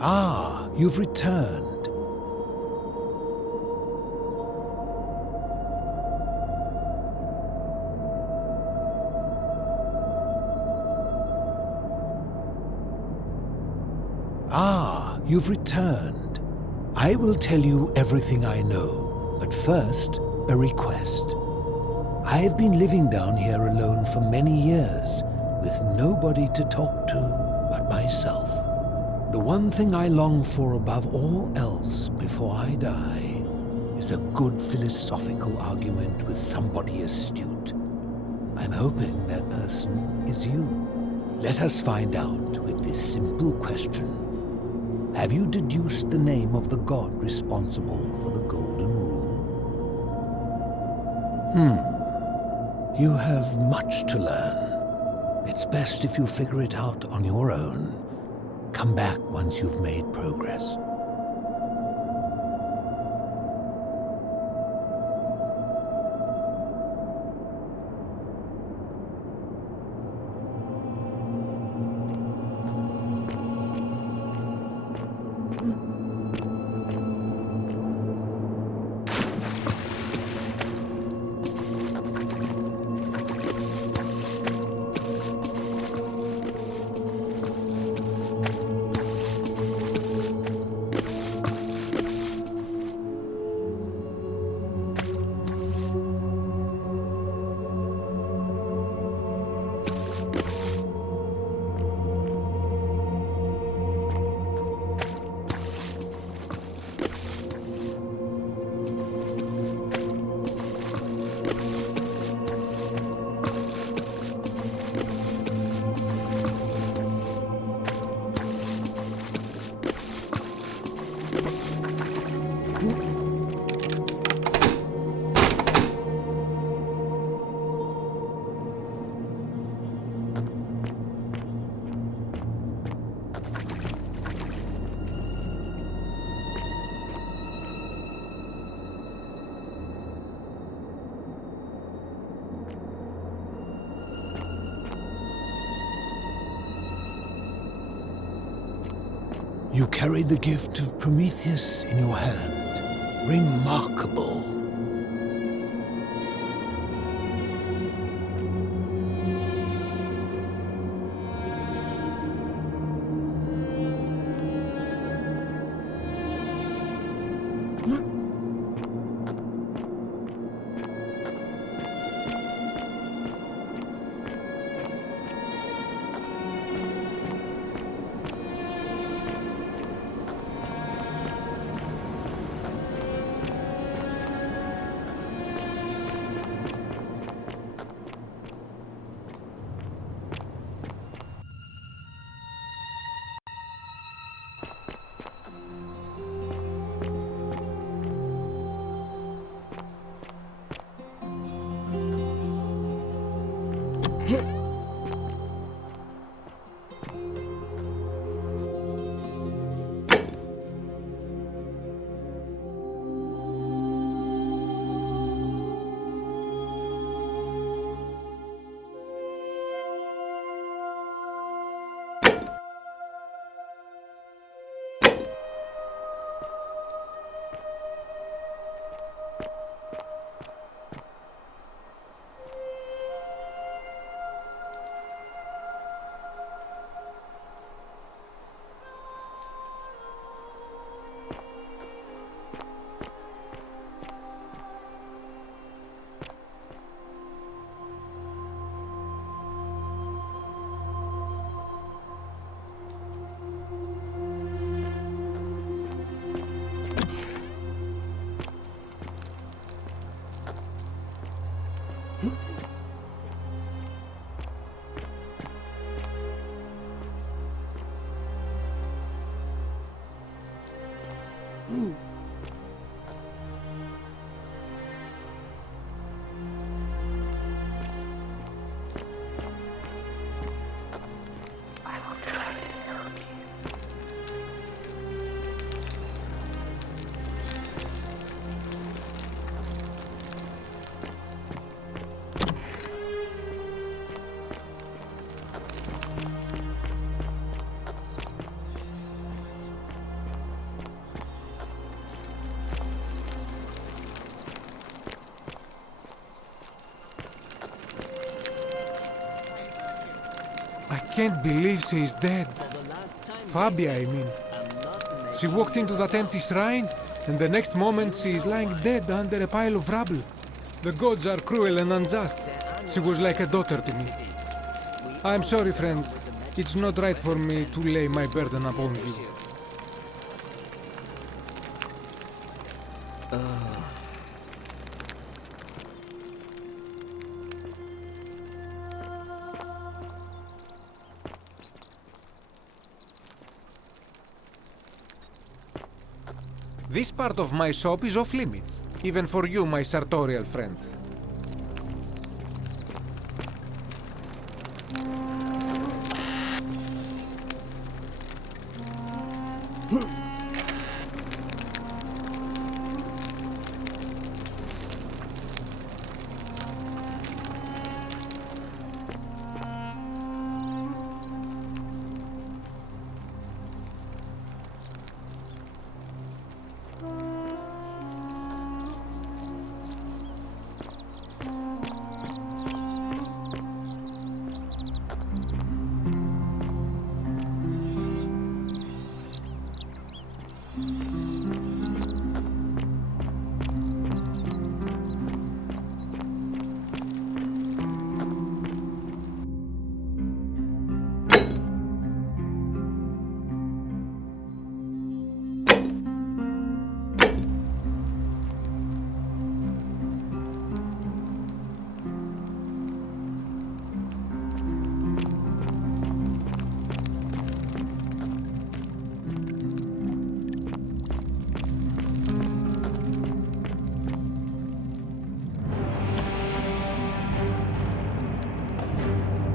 Ah, you've returned. Ah, you've returned. I will tell you everything I know, but first, a request. I've been living down here alone for many years, with nobody to talk to but myself. The one thing I long for above all else before I die is a good philosophical argument with somebody astute. I'm hoping that person is you. Let us find out with this simple question. Have you deduced the name of the god responsible for the Golden Rule? You have much to learn. It's best if you figure it out on your own. Come back once you've made progress. You carry the gift of Prometheus in your hand. Remarkable. can't believe she is dead. Fabia, I mean. She walked into that empty shrine, and the next moment she is lying dead under a pile of rubble. The gods are cruel and unjust. She was like a daughter to me. I'm sorry, friend. It's not right for me to lay my burden upon you. This part of my shop is off limits, even for you, my sartorial friend.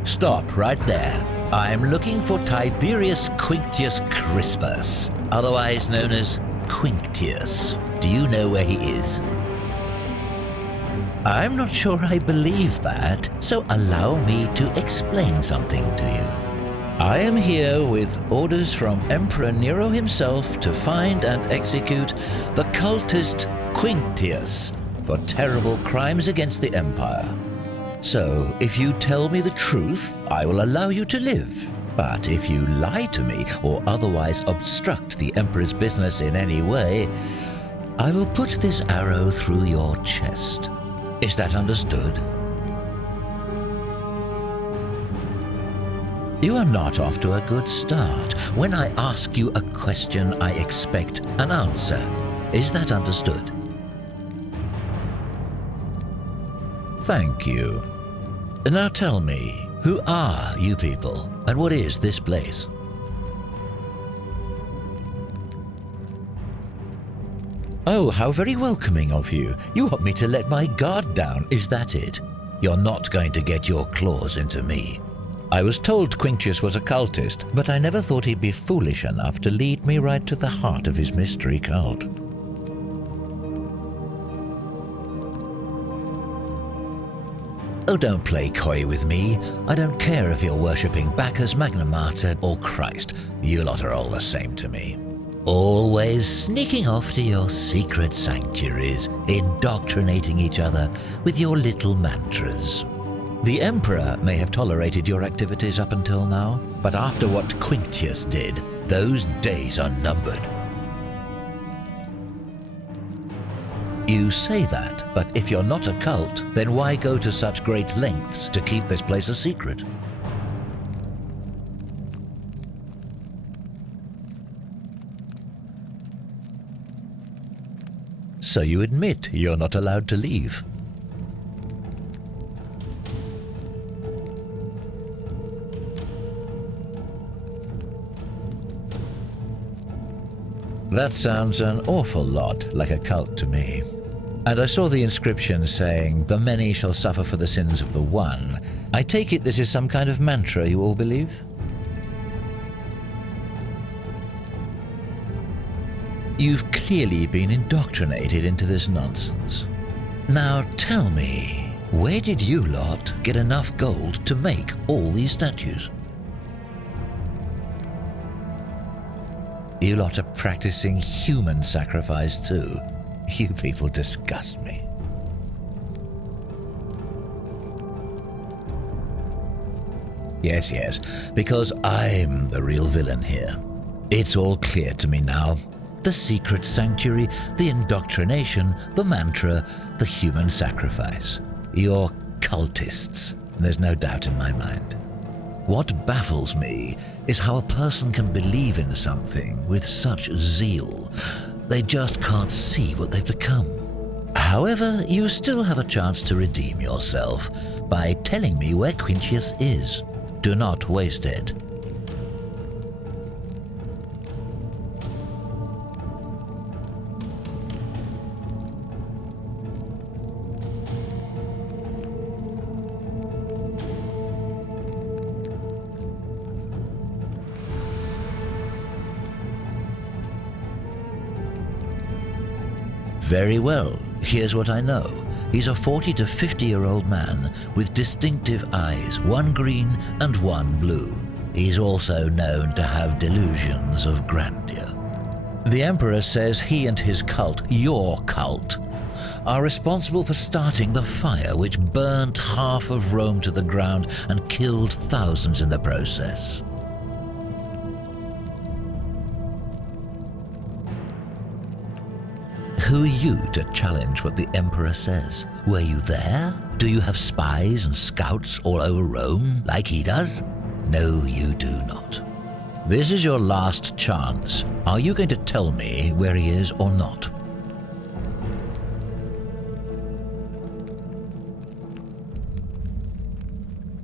Stop right there. I'm looking for Tiberius Quinctius Crispus, otherwise known as Quinctius. Do you know where he is? I'm not sure I believe that, so allow me to explain something to you. I am here with orders from Emperor Nero himself to find and execute the cultist Quinctius for terrible crimes against the Empire. So, if you tell me the truth, I will allow you to live. But if you lie to me or otherwise obstruct the Emperor's business in any way, I will put this arrow through your chest. Is that understood? You are not off to a good start. When I ask you a question, I expect an answer. Is that understood? Thank you. Now tell me, who are you people, and what is this place? Oh, how very welcoming of you. You want me to let my guard down, is that it? You're not going to get your claws into me. I was told Quinctius was a cultist, but I never thought he'd be foolish enough to lead me right to the heart of his mystery cult. Oh, don't play coy with me. I don't care if you're worshipping Bacchus, Magna Mater, or Christ. You lot are all the same to me. Always sneaking off to your secret sanctuaries, indoctrinating each other with your little mantras. The Emperor may have tolerated your activities up until now, but after what Quinctius did, those days are numbered. You say that, but if you're not a cult, then why go to such great lengths to keep this place a secret? So you admit you're not allowed to leave? That sounds an awful lot like a cult to me. And I saw the inscription saying, "The many shall suffer for the sins of the one." I take it this is some kind of mantra you all believe? You've clearly been indoctrinated into this nonsense. Now tell me, where did you lot get enough gold to make all these statues? You lot are practicing human sacrifice too. You people disgust me. Yes, because I'm the real villain here. It's all clear to me now. The secret sanctuary, the indoctrination, the mantra, the human sacrifice. You're cultists. There's no doubt in my mind. What baffles me is how a person can believe in something with such zeal. They just can't see what they've become. However, you still have a chance to redeem yourself by telling me where Quintius is. Do not waste it. Very well, here's what I know. He's a 40 to 50-year-old man with distinctive eyes, one green and one blue. He's also known to have delusions of grandeur. The Emperor says he and his cult, your cult, are responsible for starting the fire which burnt half of Rome to the ground and killed thousands in the process. Who are you to challenge what the Emperor says? Were you there? Do you have spies and scouts all over Rome, like he does? No, you do not. This is your last chance. Are you going to tell me where he is or not?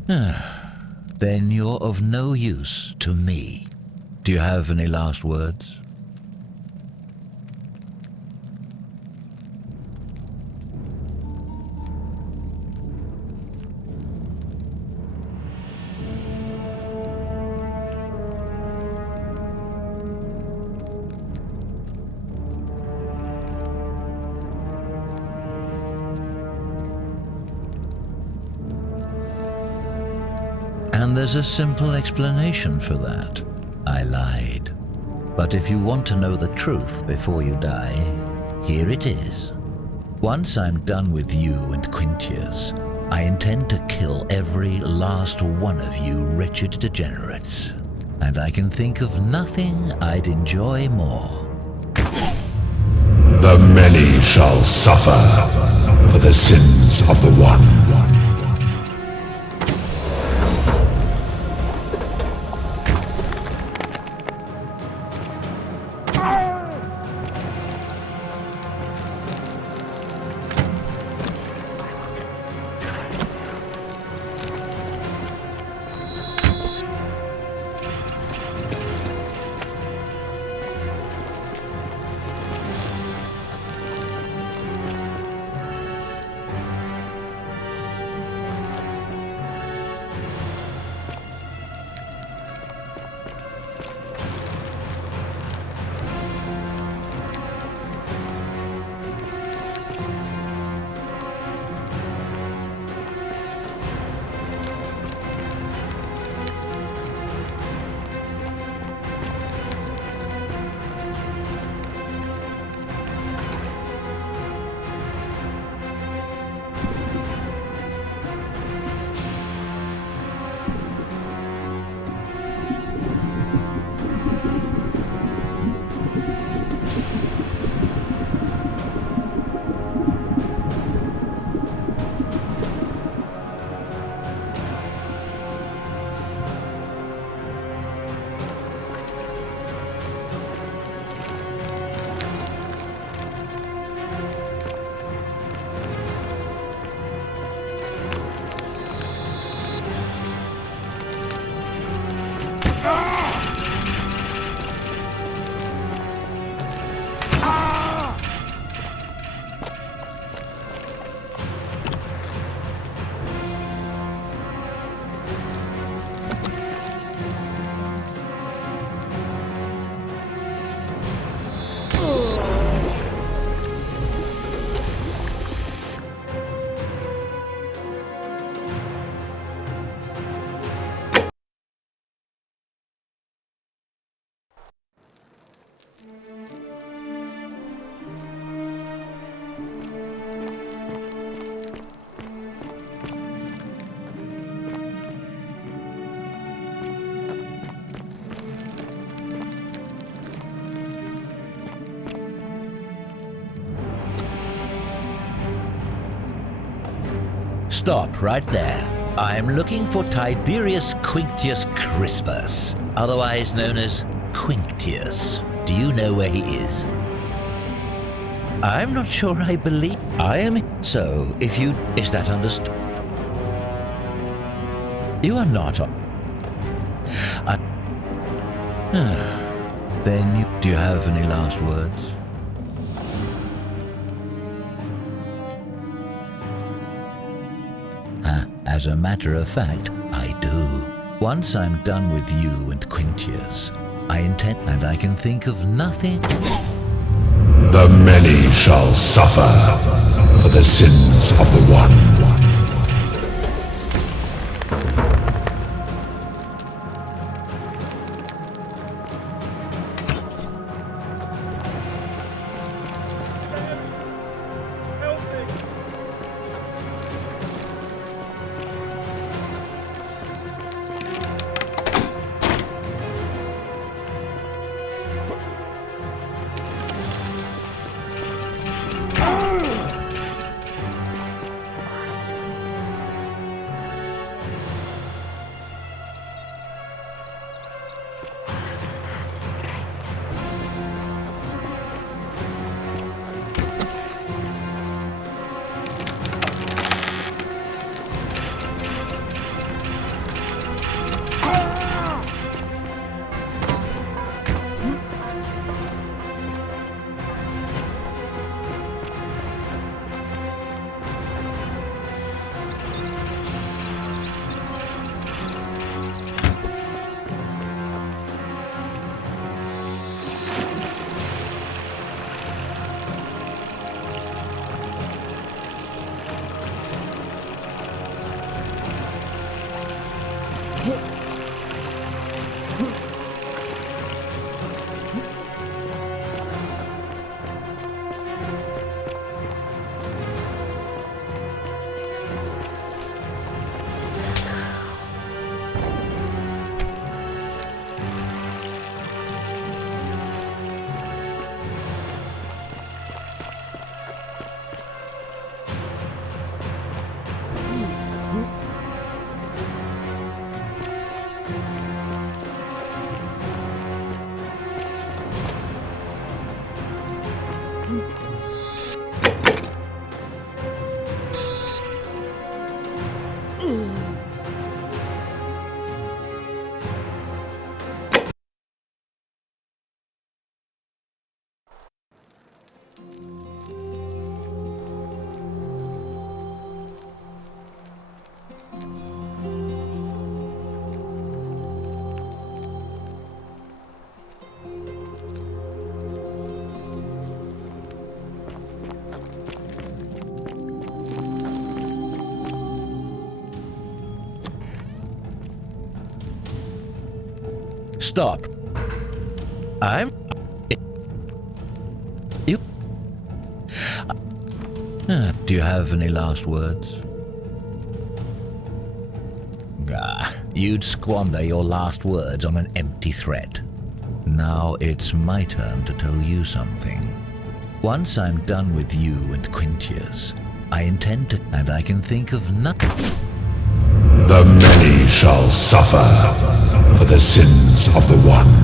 Then you're of no use to me. Do you have any last words? And there's a simple explanation for that. I lied. But if you want to know the truth before you die, here it is. Once I'm done with you and Quintius, I intend to kill every last one of you wretched degenerates. And I can think of nothing I'd enjoy more. The many shall suffer for the sins of the one. Stop right there. I'm looking for Tiberius Quinctius Crispus, otherwise known as Quinctius. Do you know where he is? I'm not sure I believe. I am. So, if you. Is that understood? You are not. Then, do you have any last words? As a matter of fact, I do. Once I'm done with you and Quintius, I intend, and I can think of nothing. The many shall suffer for the sins of the one. Stop. I'm... You... Do you have any last words? You'd squander your last words on an empty threat. Now it's my turn to tell you something. Once I'm done with you and Quintius, I intend to... and I can think of nothing. The many shall suffer for the sins of the one.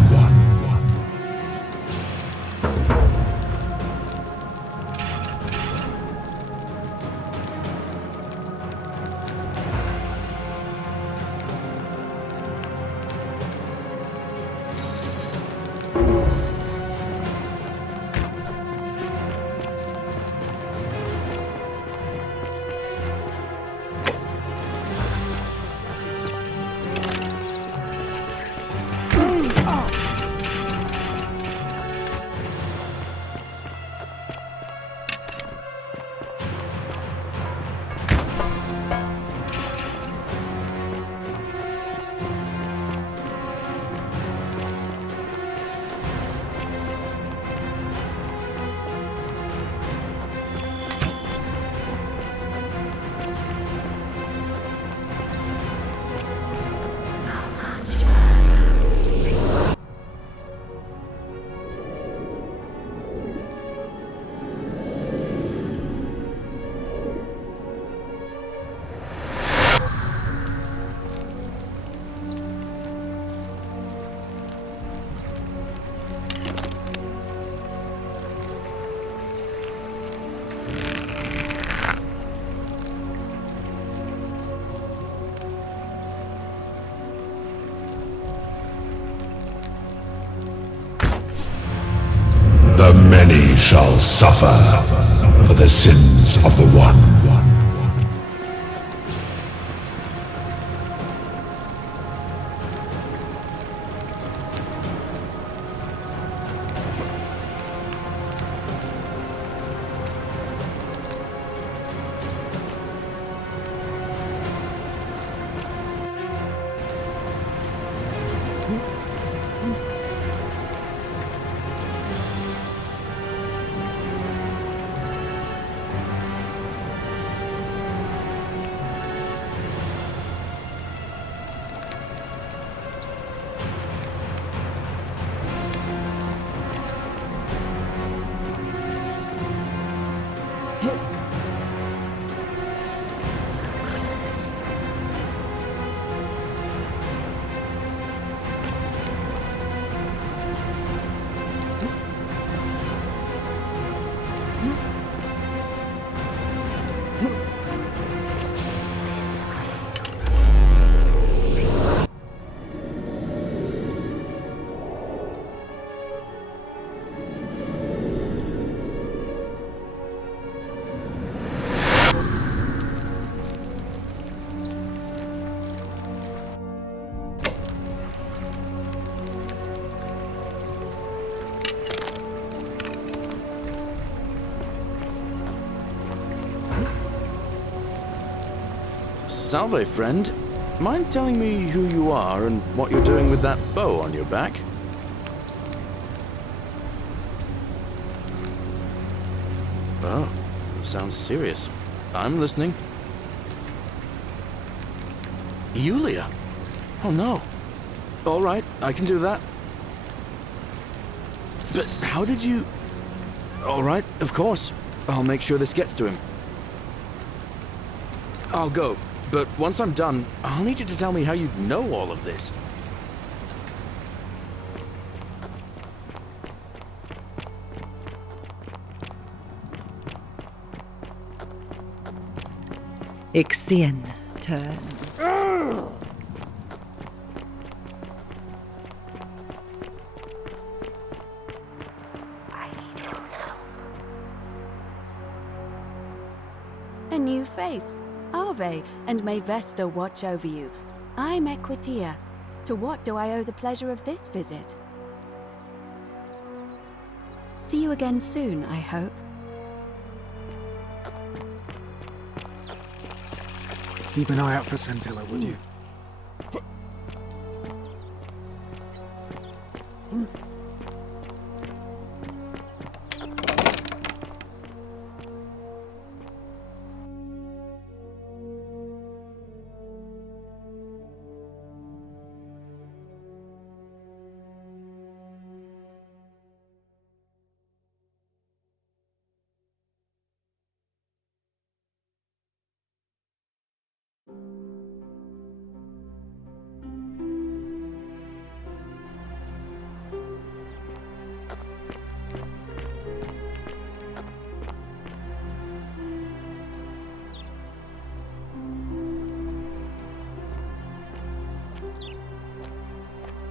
many shall suffer for the sins of the one. Salve, friend. Mind telling me who you are and what you're doing with that bow on your back? Oh, sounds serious. I'm listening. Yulia? Oh no. All right, I can do that. But how did you... All right, of course. I'll make sure this gets to him. I'll go. But once I'm done, I'll need you to tell me how you know all of this. Ixion turns. A new face. Ave, and may Vesta watch over you. I'm Equitia. To what do I owe the pleasure of this visit? See you again soon, I hope. Keep an eye out for Scintilla, would you?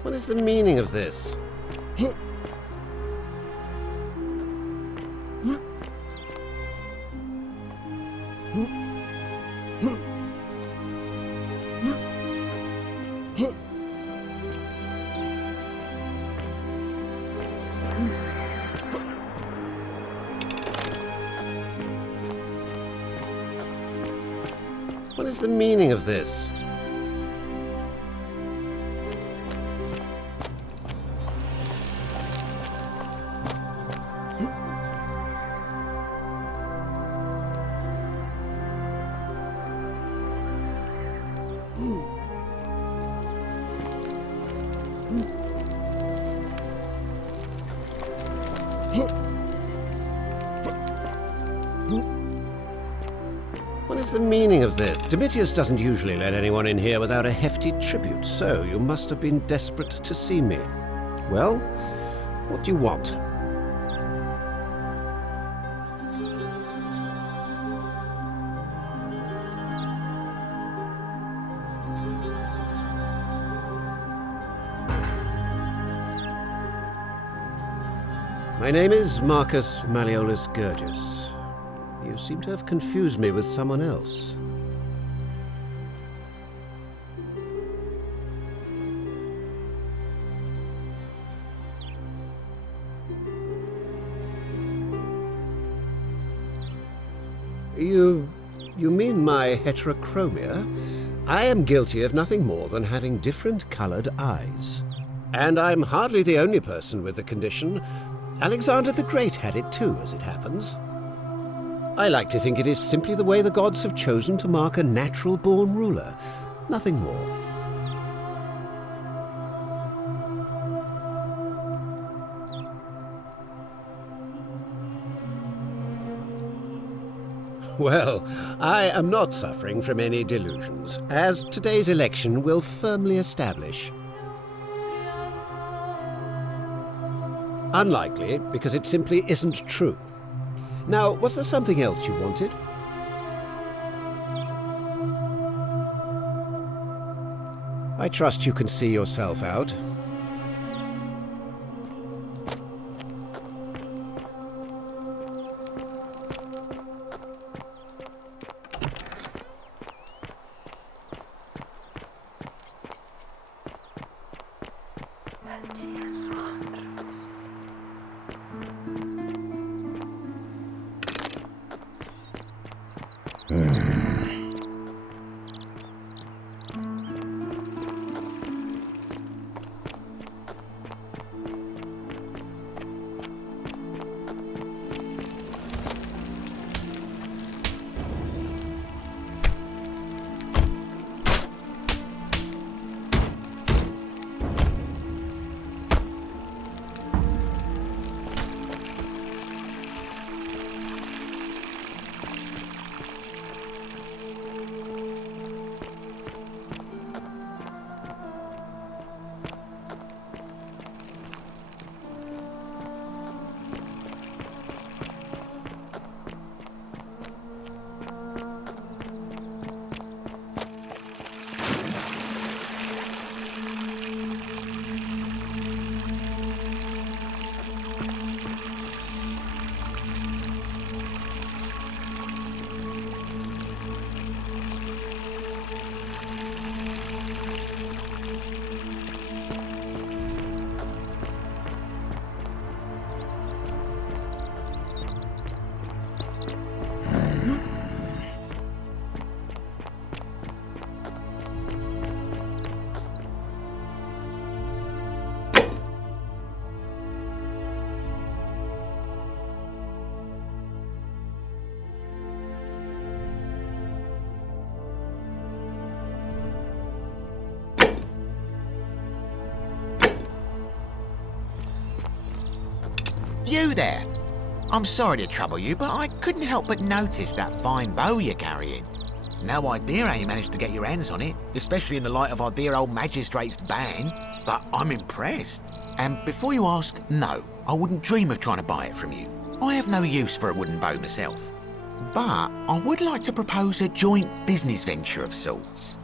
What is the meaning of this? What is the meaning of this? What is the meaning of this? Domitius doesn't usually let anyone in here without a hefty tribute, so you must have been desperate to see me. Well, what do you want? My name is Marcus Malleolus Gurgis. You seem to have confused me with someone else. You mean my heterochromia? I am guilty of nothing more than having different colored eyes. And I'm hardly the only person with the condition. Alexander the Great had it too, as it happens. I like to think it is simply the way the gods have chosen to mark a natural-born ruler. Nothing more. Well, I am not suffering from any delusions, as today's election will firmly establish. Unlikely, because it simply isn't true. Now, was there something else you wanted? I trust you can see yourself out. You there! I'm sorry to trouble you, but I couldn't help but notice that fine bow you're carrying. No idea how you managed to get your hands on it, especially in the light of our dear old magistrate's ban, but I'm impressed. And before you ask, no, I wouldn't dream of trying to buy it from you. I have no use for a wooden bow myself. But I would like to propose a joint business venture of sorts.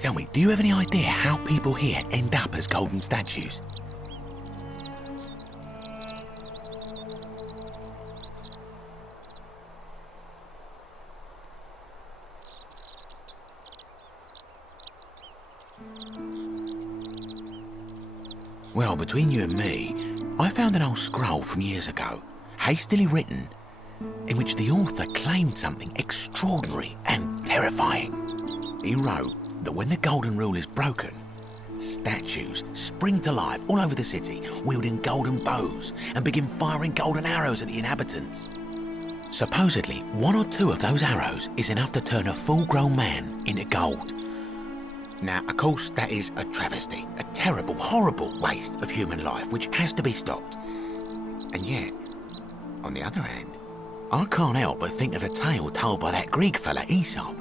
Tell me, do you have any idea how people here end up as golden statues? Well, between you and me, I found an old scroll from years ago, hastily written, in which the author claimed something extraordinary and terrifying. He wrote that when the golden rule is broken, statues spring to life all over the city, wielding golden bows and begin firing golden arrows at the inhabitants. Supposedly, one or two of those arrows is enough to turn a full-grown man into gold. Now, of course, that is a travesty, a terrible, horrible waste of human life which has to be stopped. And yet, on the other hand, I can't help but think of a tale told by that Greek fella Aesop,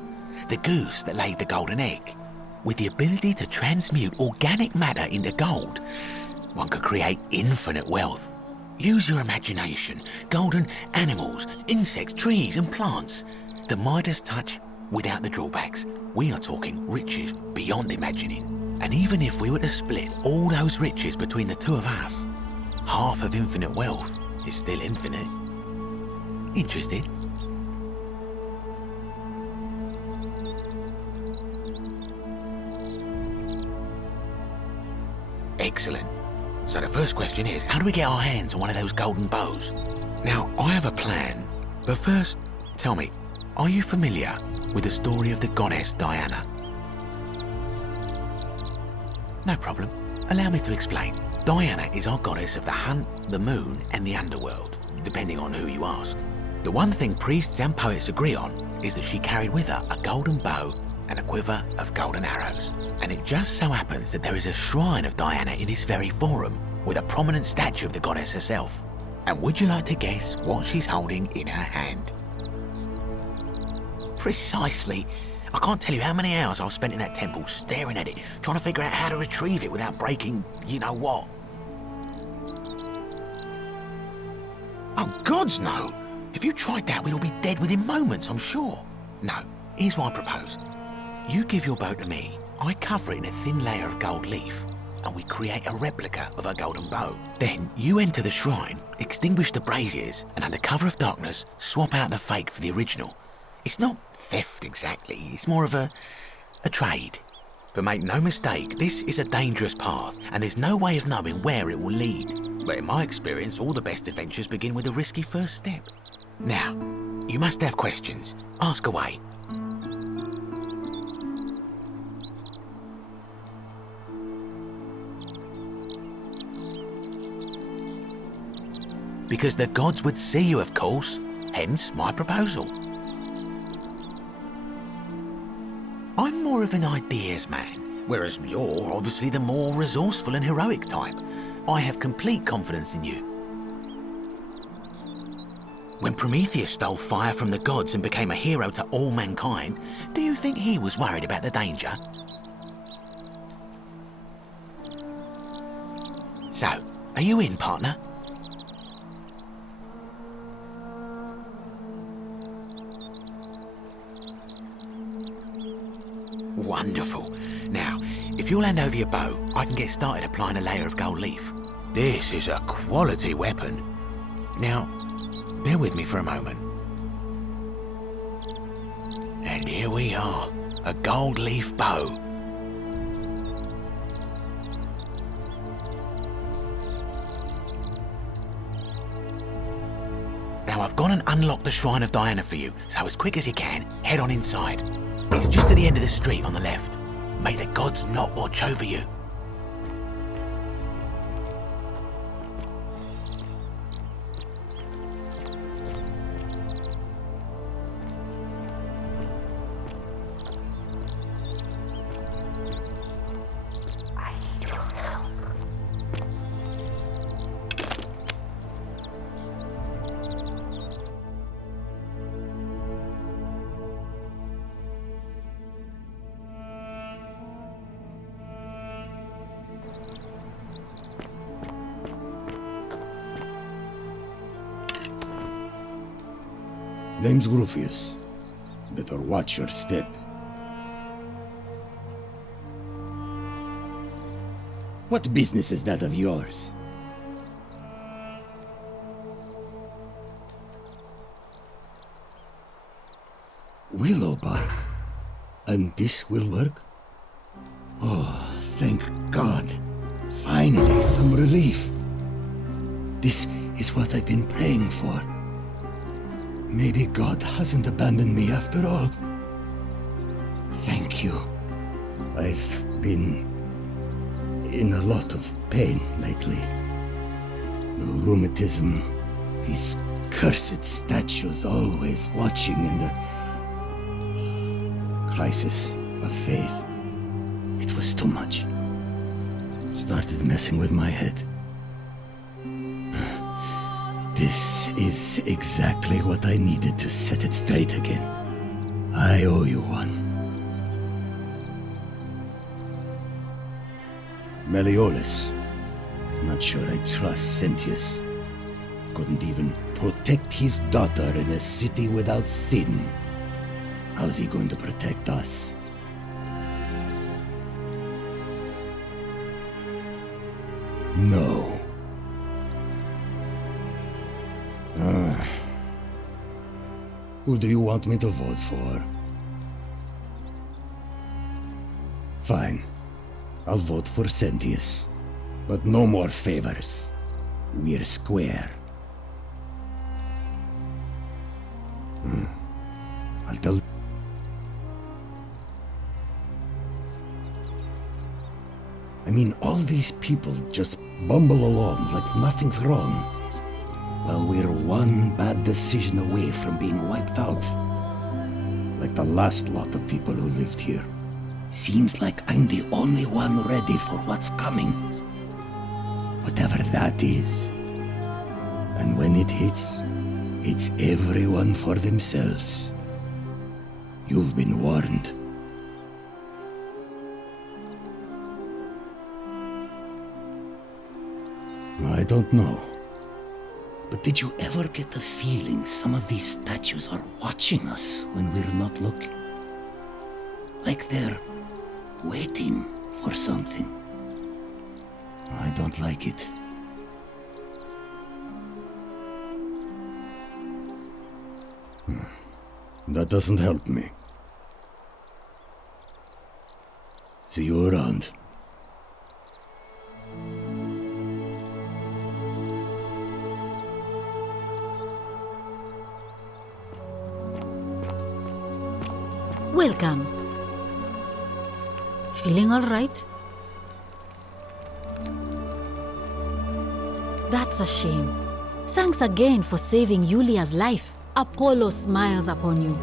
the goose that laid the golden egg. With the ability to transmute organic matter into gold, one could create infinite wealth. Use your imagination, golden animals, insects, trees and plants. The Midas touch without the drawbacks. We are talking riches beyond imagining. And And even if we were to split all those riches between the two of us, half of infinite wealth is still infinite. Interested? Excellent. So the first question is, how do we get our hands on one of those golden bows? Now, I have a plan, but first, tell me, are you familiar with the story of the goddess Diana? No problem. Allow me to explain. Diana is our goddess of the hunt, the moon, and the underworld, depending on who you ask. The one thing priests and poets agree on is that she carried with her a golden bow and a quiver of golden arrows. And it just so happens that there is a shrine of Diana in this very forum, with a prominent statue of the goddess herself. And would you like to guess what she's holding in her hand? Precisely. I can't tell you how many hours I've spent in that temple staring at it, trying to figure out how to retrieve it without breaking you-know-what. Oh, gods no! If you tried that, we'd all be dead within moments, I'm sure. No, here's what I propose. You give your bow to me, I cover it in a thin layer of gold leaf, and we create a replica of a golden bow. Then you enter the shrine, extinguish the braziers, and under cover of darkness, swap out the fake for the original. It's not theft exactly, it's more of a trade. But make no mistake, this is a dangerous path, and there's no way of knowing where it will lead. But in my experience, all the best adventures begin with a risky first step. Now, you must have questions. Ask away. Because the gods would see you, of course, hence my proposal. I'm more of an ideas man, whereas you're obviously the more resourceful and heroic type. I have complete confidence in you. When Prometheus stole fire from the gods and became a hero to all mankind, do you think he was worried about the danger? So, are you in, partner? Wonderful. Now, if you'll hand over your bow, I can get started applying a layer of gold leaf. This is a quality weapon. Now, bear with me for a moment. And here we are, a gold leaf bow. Now I've gone and unlocked the Shrine of Diana for you, so as quick as you can, head on inside. It's just at the end of the street on the left. May the gods not watch over you. Name's Rufius. Better watch your step. What business is that of yours? Willow bark. And this will work? Oh, thank God. Finally, some relief. This is what I've been praying for. Maybe God hasn't abandoned me after all. Thank you. I've been in a lot of pain lately. The rheumatism, these cursed statues always watching, and the crisis of faith. It was too much. Started messing with my head. This is exactly what I needed to set it straight again. I owe you one. Meliodas. Not sure I trust Sentius. Couldn't even protect his daughter in a city without sin. How's he going to protect us? No. Who do you want me to vote for? Fine. I'll vote for Sentius. But no more favors. We're square. I'll tell... I mean, all these people just bumble along like nothing's wrong. Well, we're one bad decision away from being wiped out. Like the last lot of people who lived here. Seems like I'm the only one ready for what's coming. Whatever that is. And when it hits, it's everyone for themselves. You've been warned. I don't know. But did you ever get the feeling some of these statues are watching us when we're not looking? Like they're waiting for something. I don't like it. That doesn't help me. See you around. Welcome. Feeling all right? That's a shame. Thanks again for saving Yulia's life. Apollo smiles upon you.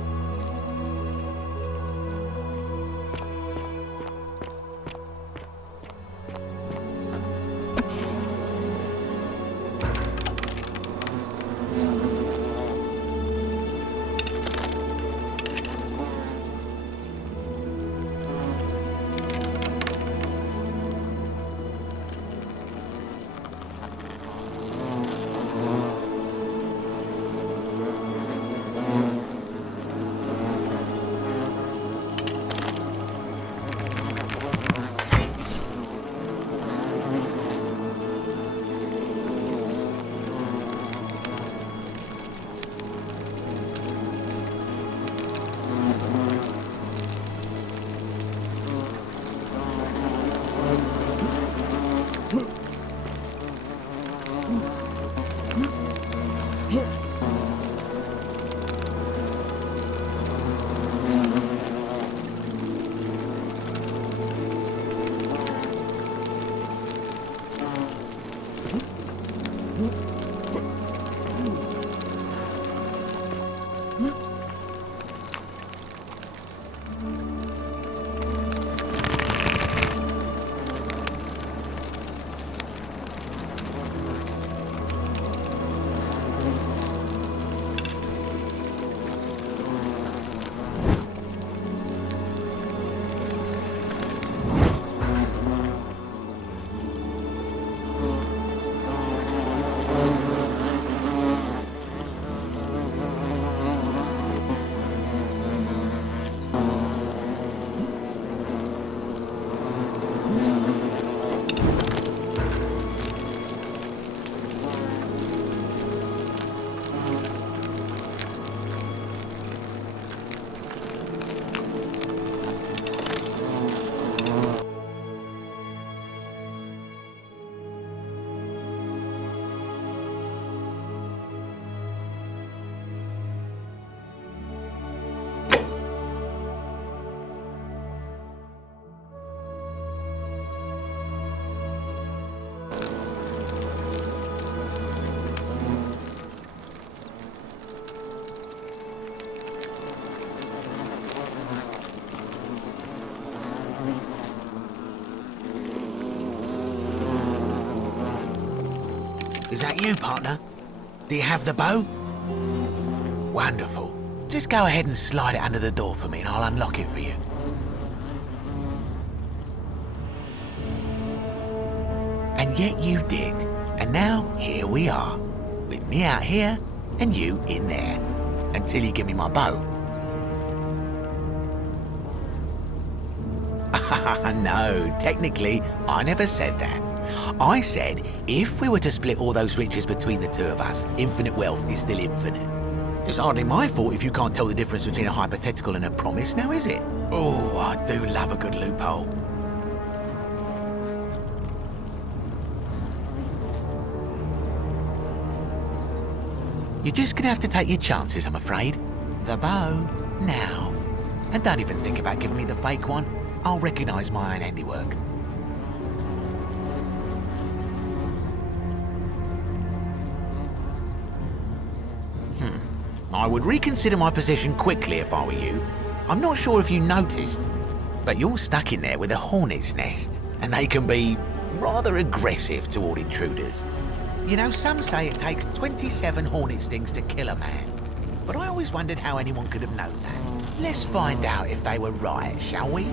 Is that you, partner? Do you have the bow? Wonderful. Just go ahead and slide it under the door for me and I'll unlock it for you. And yet you did. And now, here we are. With me out here and you in there. Until you give me my bow. No, technically, I never said that. I said, if we were to split all those riches between the two of us, infinite wealth is still infinite. It's hardly my fault if you can't tell the difference between a hypothetical and a promise, now is it? Oh, I do love a good loophole. You're just gonna have to take your chances, I'm afraid. The bow, now. And don't even think about giving me the fake one. I'll recognise my own handiwork. I would reconsider my position quickly if I were you. I'm not sure if you noticed, but you're stuck in there with a hornet's nest, and they can be rather aggressive toward intruders. You know, some say it takes 27 hornet stings to kill a man, but I always wondered how anyone could have known that. Let's find out if they were right, shall we?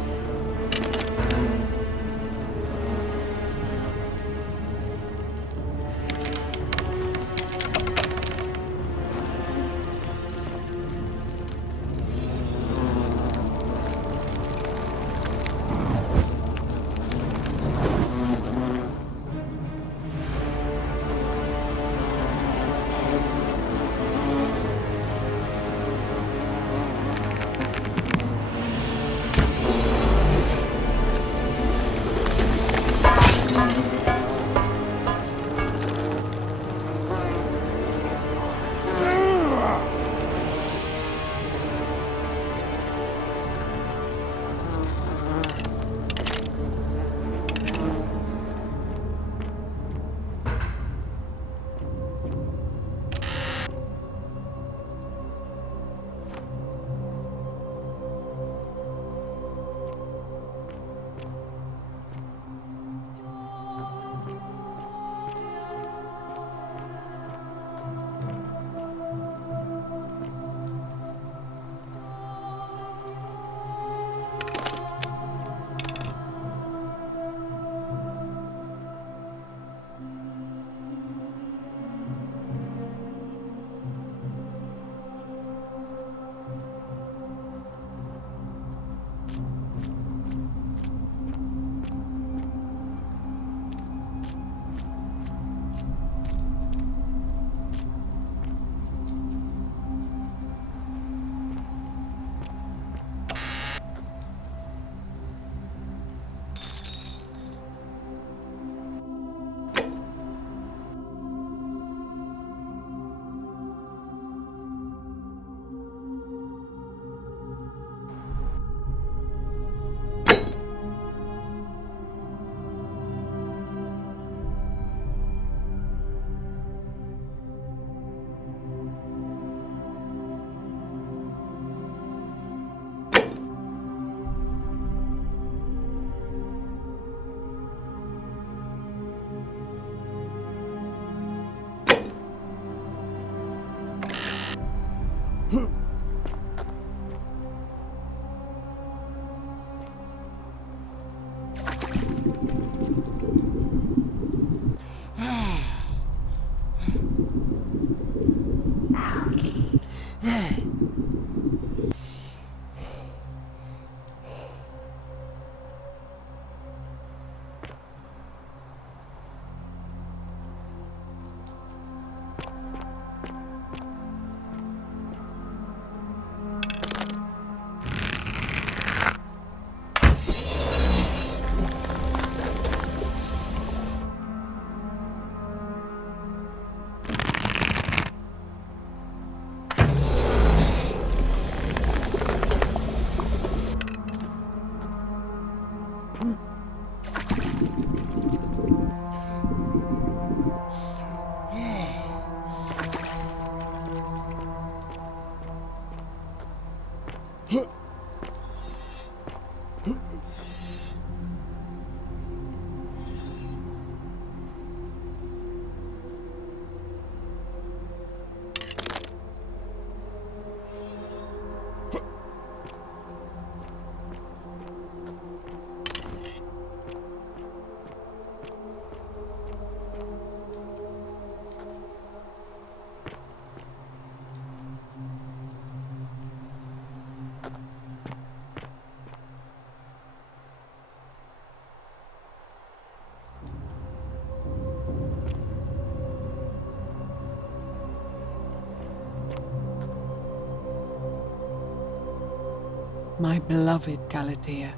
My beloved Galatea,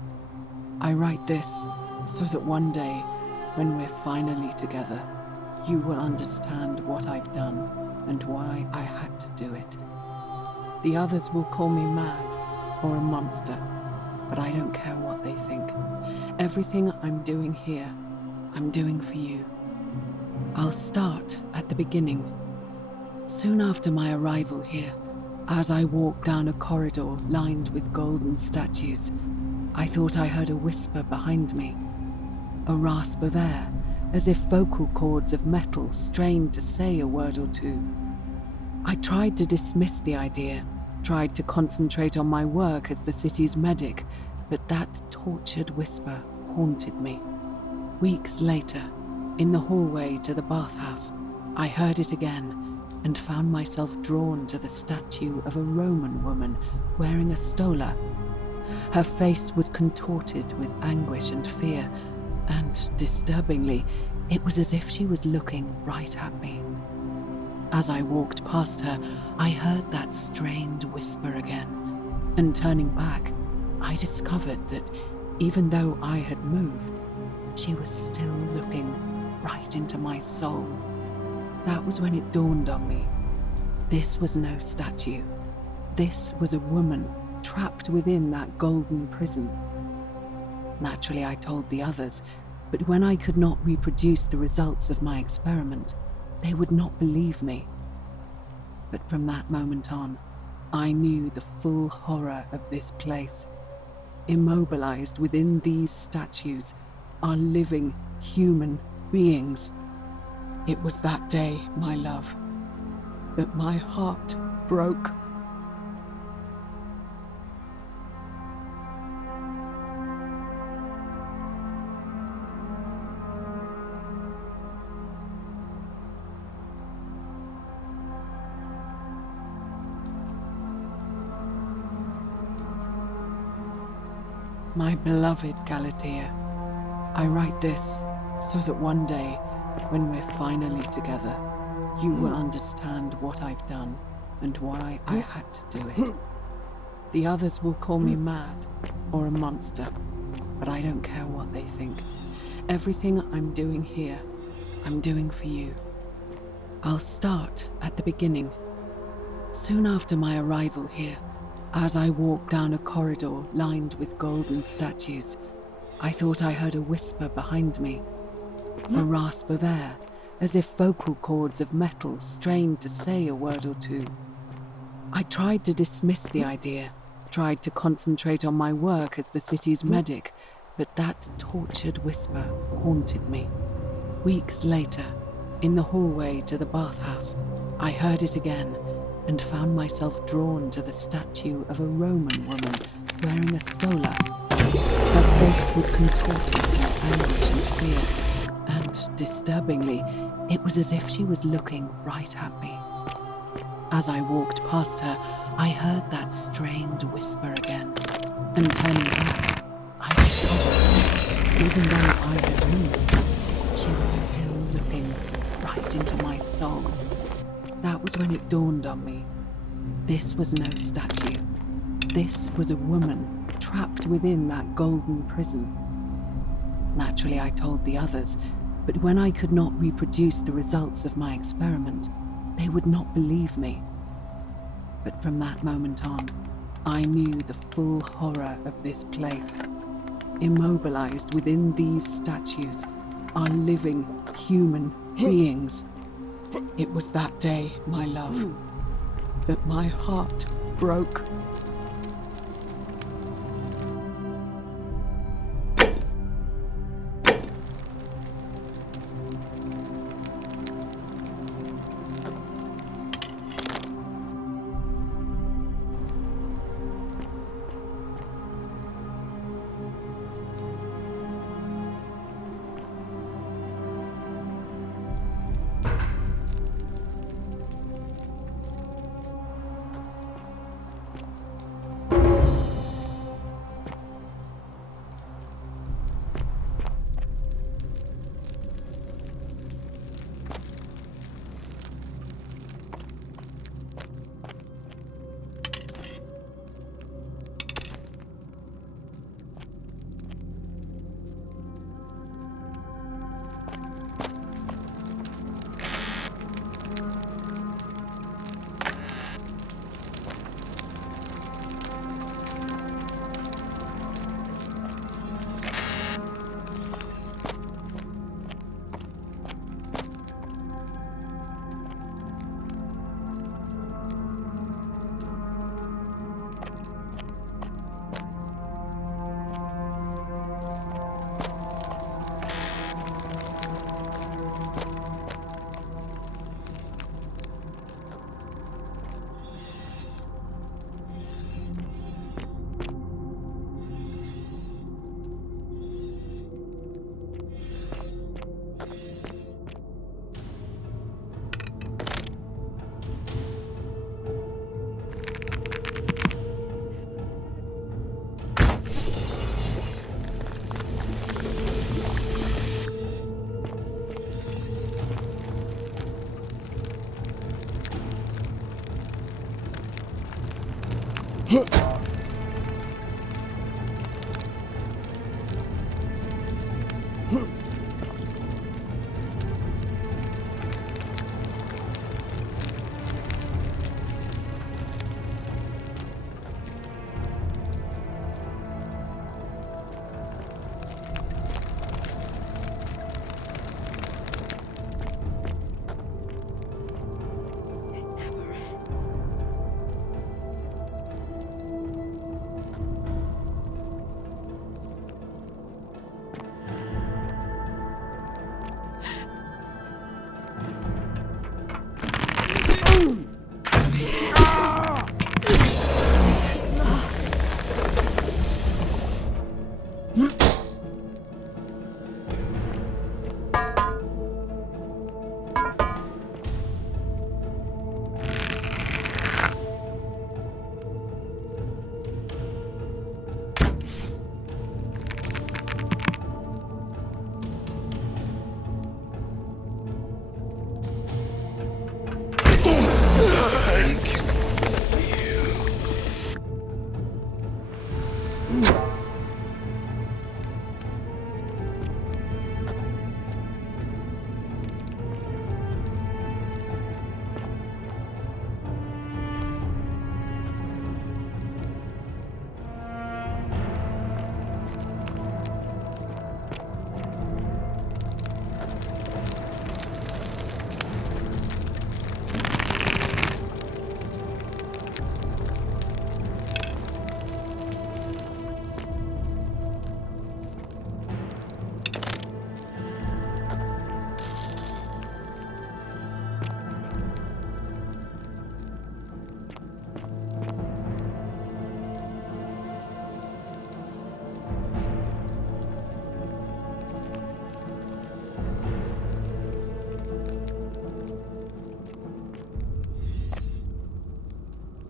I write this so that one day, when we're finally together, you will understand what I've done and why I had to do it. The others will call me mad or a monster, but I don't care what they think. Everything I'm doing here, I'm doing for you. I'll start at the beginning. Soon after my arrival here, as I walked down a corridor lined with golden statues, I thought I heard a whisper behind me. A rasp of air, as if vocal cords of metal strained to say a word or two. I tried to dismiss the idea, tried to concentrate on my work as the city's medic, but that tortured whisper haunted me. Weeks later, in the hallway to the bathhouse, I heard it again and found myself drawn to the statue of a Roman woman wearing a stola. Her face was contorted with anguish and fear, and disturbingly, it was as if she was looking right at me. As I walked past her, I heard that strained whisper again, and turning back, I discovered that even though I had moved, she was still looking right into my soul. That was when it dawned on me. This was no statue. This was a woman trapped within that golden prison. Naturally, I told the others, but when I could not reproduce the results of my experiment, they would not believe me. But from that moment on, I knew the full horror of this place. Immobilized within these statues are living human beings. It was that day, my love, that my heart broke. My beloved Galatea, I write this so that one day, when we're finally together, you will understand what I've done and why I had to do it. The others will call me mad or a monster, but I don't care what they think. Everything I'm doing here, I'm doing for you. I'll start at the beginning. Soon after my arrival here, as I walked down a corridor lined with golden statues, I thought I heard a whisper behind me. A rasp of air, as if vocal cords of metal strained to say a word or two. I tried to dismiss the idea, tried to concentrate on my work as the city's medic, but that tortured whisper haunted me. Weeks later, in the hallway to the bathhouse, I heard it again and found myself drawn to the statue of a Roman woman wearing a stola. Her face was contorted with anguish and fear, and disturbingly, it was as if she was looking right at me. As I walked past her, I heard that strained whisper again, and turning back, I discovered, even though I had moved, she was still looking right into my soul. That was when it dawned on me. This was no statue. This was a woman trapped within that golden prison. Naturally, I told the others, but when I could not reproduce the results of my experiment, they would not believe me. But from that moment on, I knew the full horror of this place. Immobilized within these statues are living human beings. It was that day, my love, that my heart broke.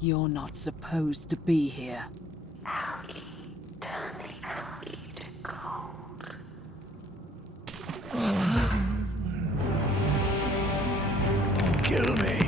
You're not supposed to be here. Kill me.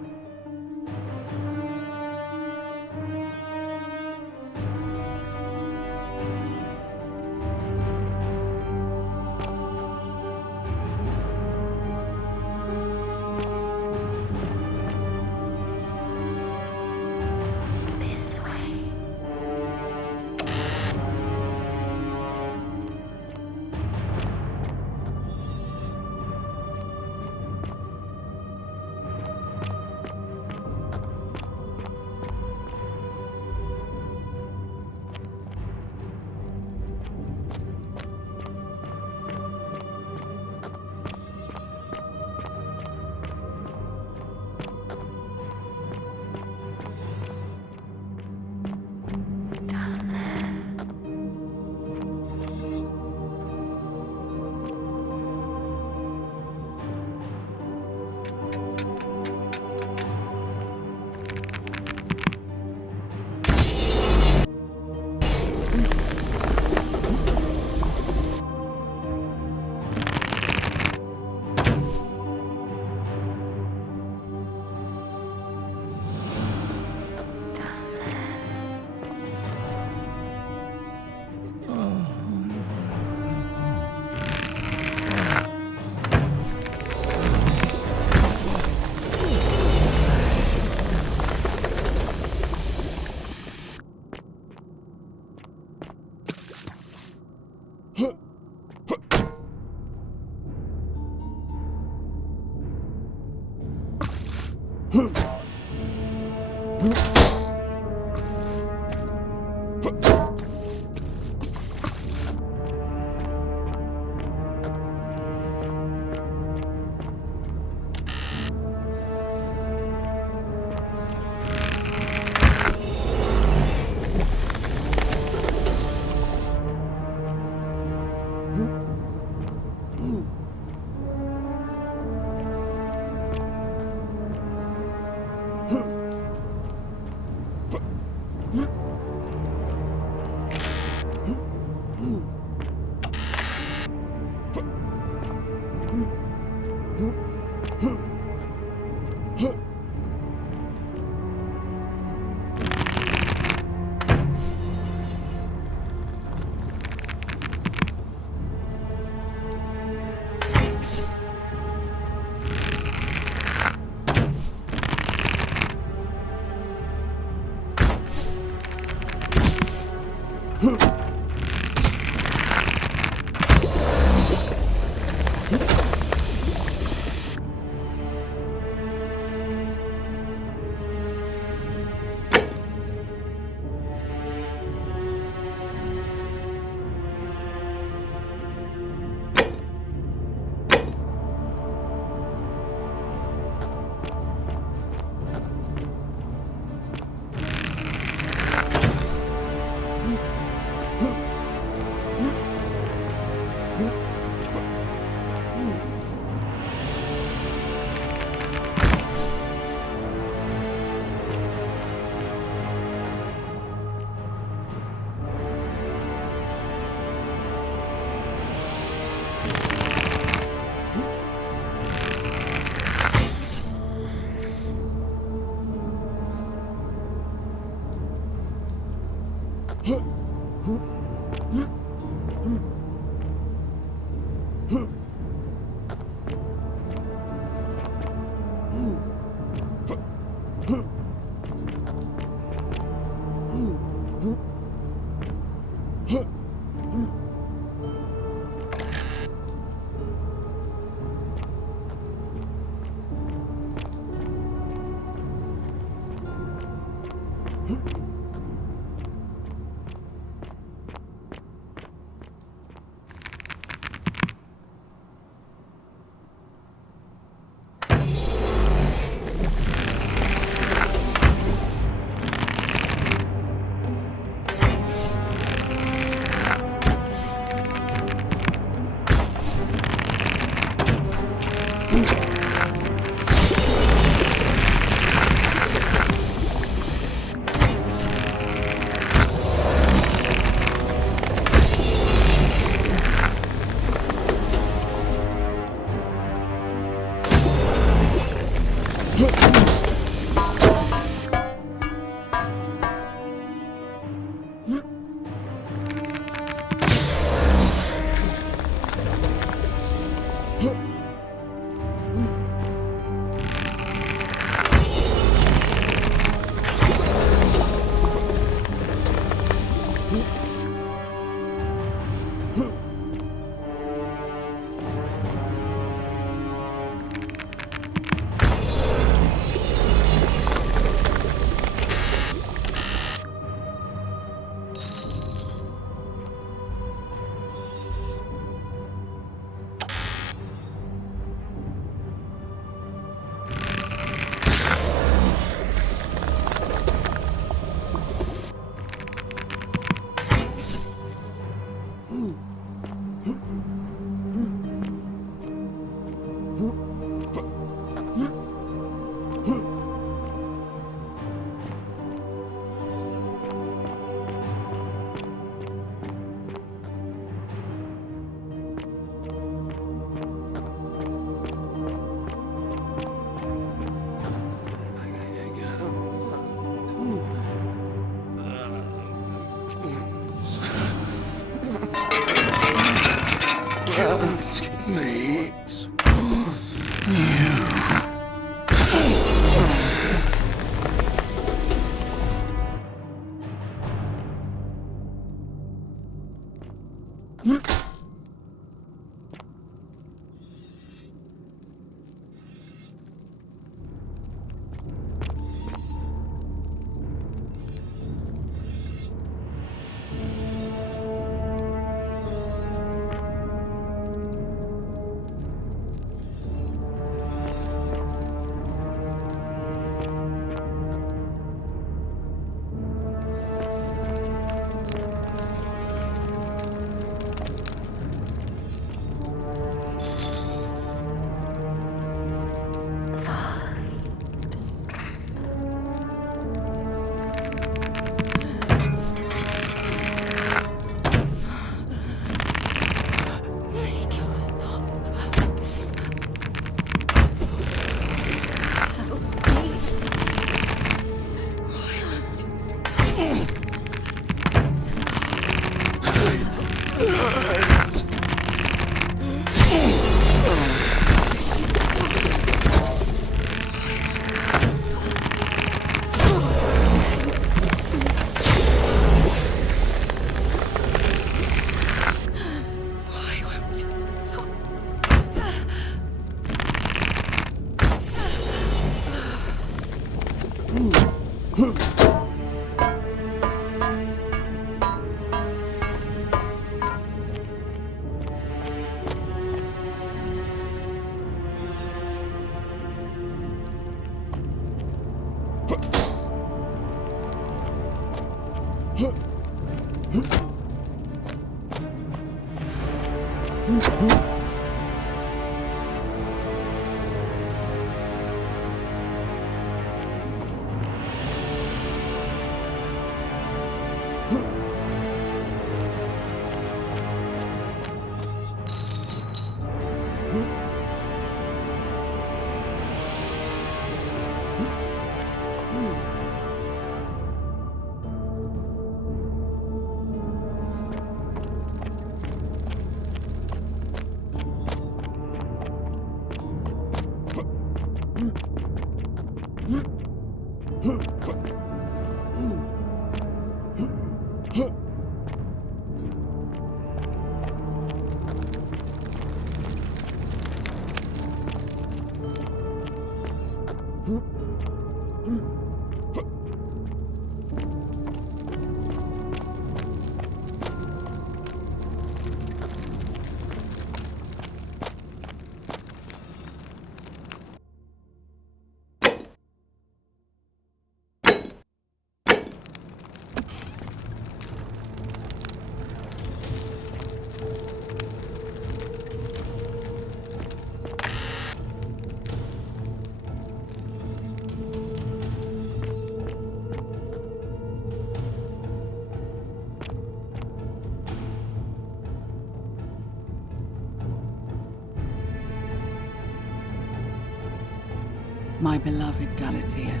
My beloved Galatea,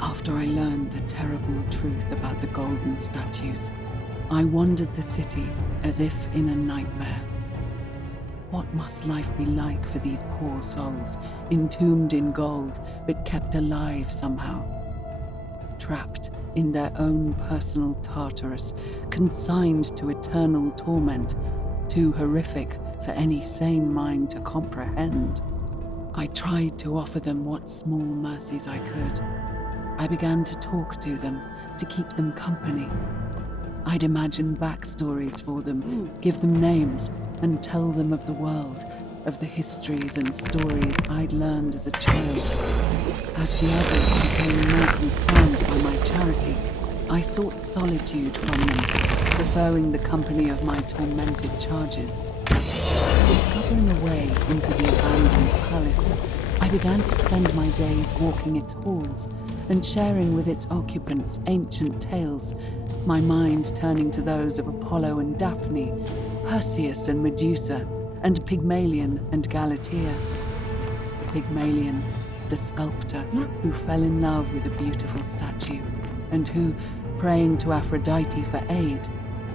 after I learned the terrible truth about the golden statues, I wandered the city as if in a nightmare. What must life be like for these poor souls, entombed in gold, but kept alive somehow? Trapped in their own personal Tartarus, consigned to eternal torment, too horrific for any sane mind to comprehend. I tried to offer them what small mercies I could. I began to talk to them, to keep them company. I'd imagine backstories for them, give them names, and tell them of the world, of the histories and stories I'd learned as a child. As the others became more concerned by my charity, I sought solitude from them, preferring the company of my tormented charges. Discovering a way into the abandoned palace, I began to spend my days walking its halls and sharing with its occupants ancient tales, my mind turning to those of Apollo and Daphne, Perseus and Medusa, and Pygmalion and Galatea. Pygmalion, the sculptor who fell in love with a beautiful statue, and who, praying to Aphrodite for aid,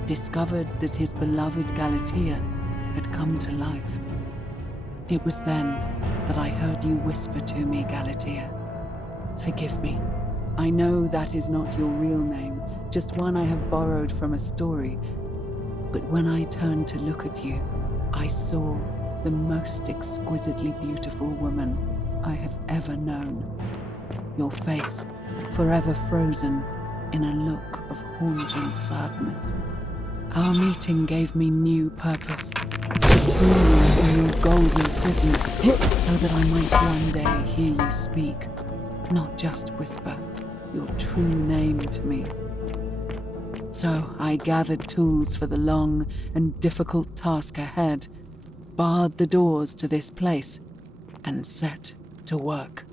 discovered that his beloved Galatea had come to life. It was then that I heard you whisper to me, Galatea. Forgive me. I know that is not your real name, just one I have borrowed from a story. But when I turned to look at you, I saw the most exquisitely beautiful woman I have ever known. Your face, forever frozen in a look of haunting sadness. Our meeting gave me new purpose. To bring you in your golden prison, so that I might one day hear you speak, not just whisper your true name to me. So I gathered tools for the long and difficult task ahead, barred the doors to this place, and set to work.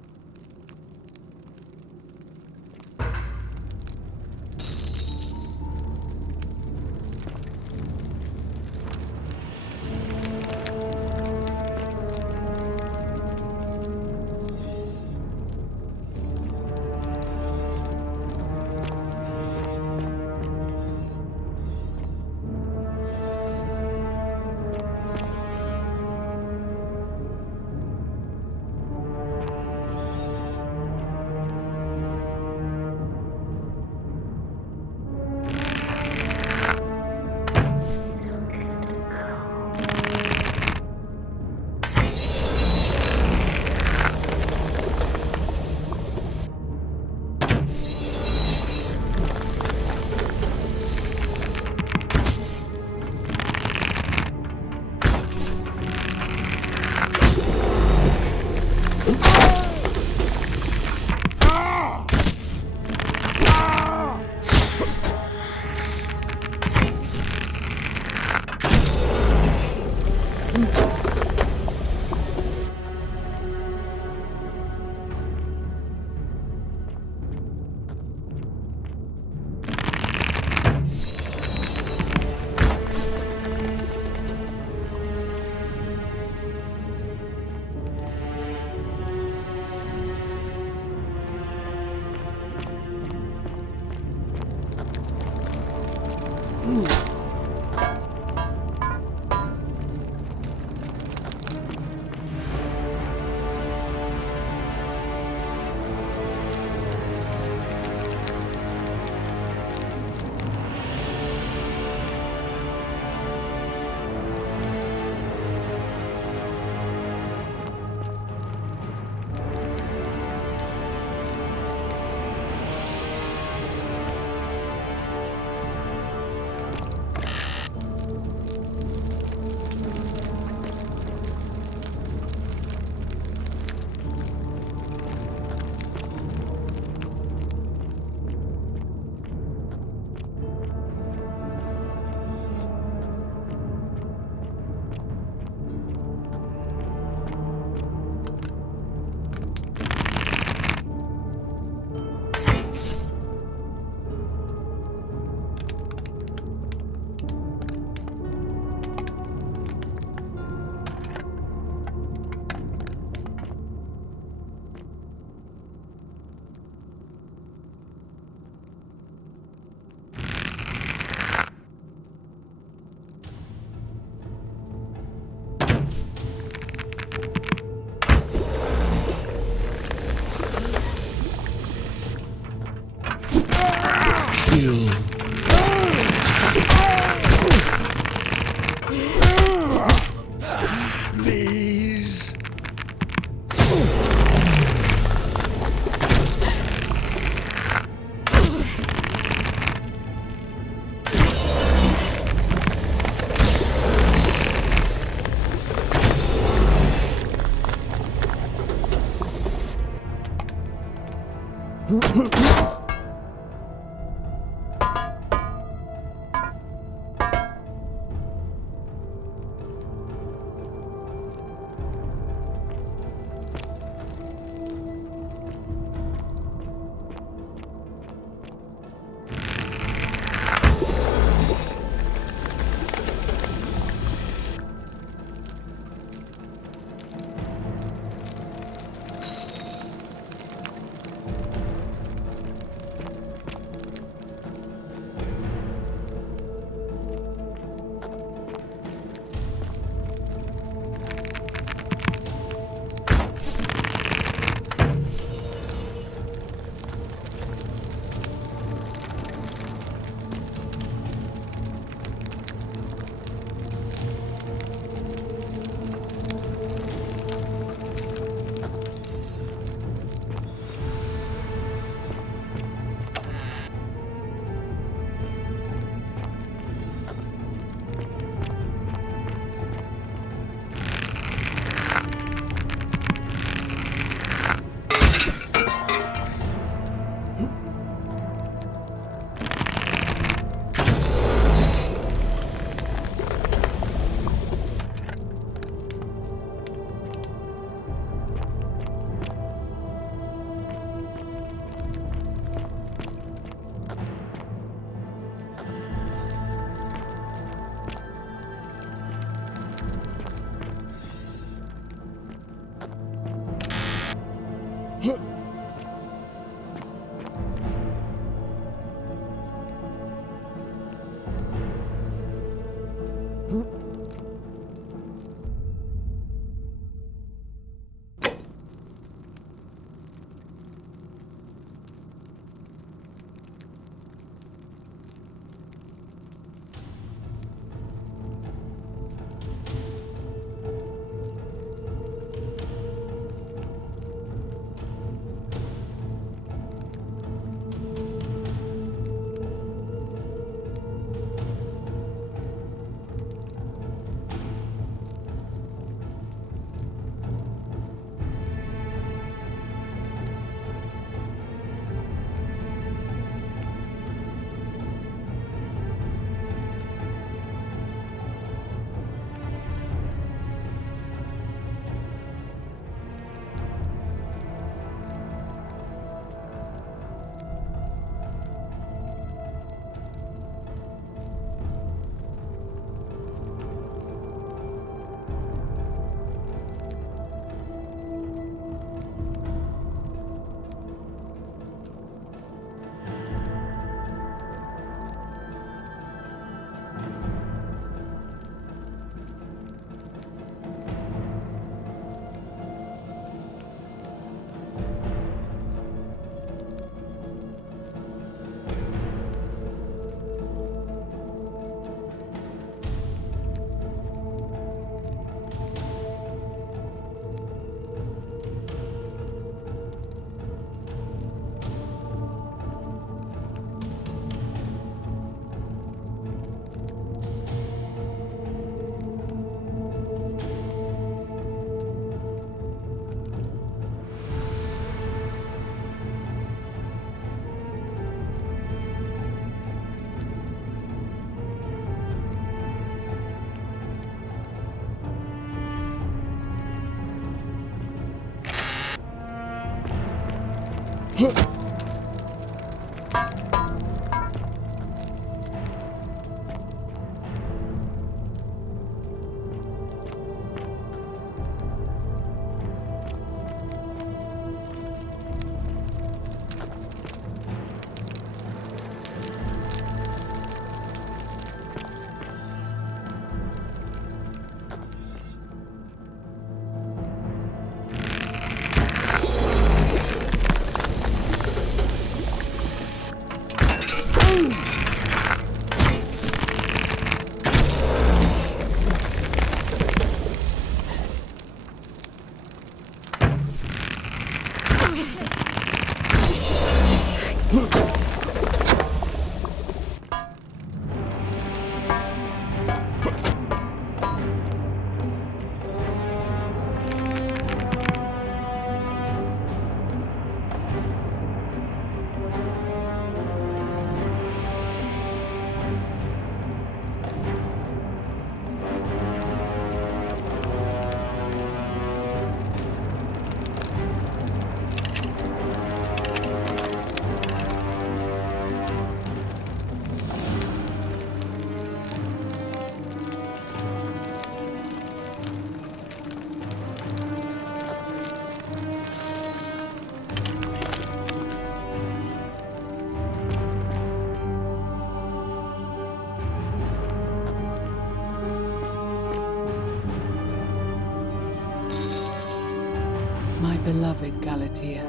My beloved Galatea,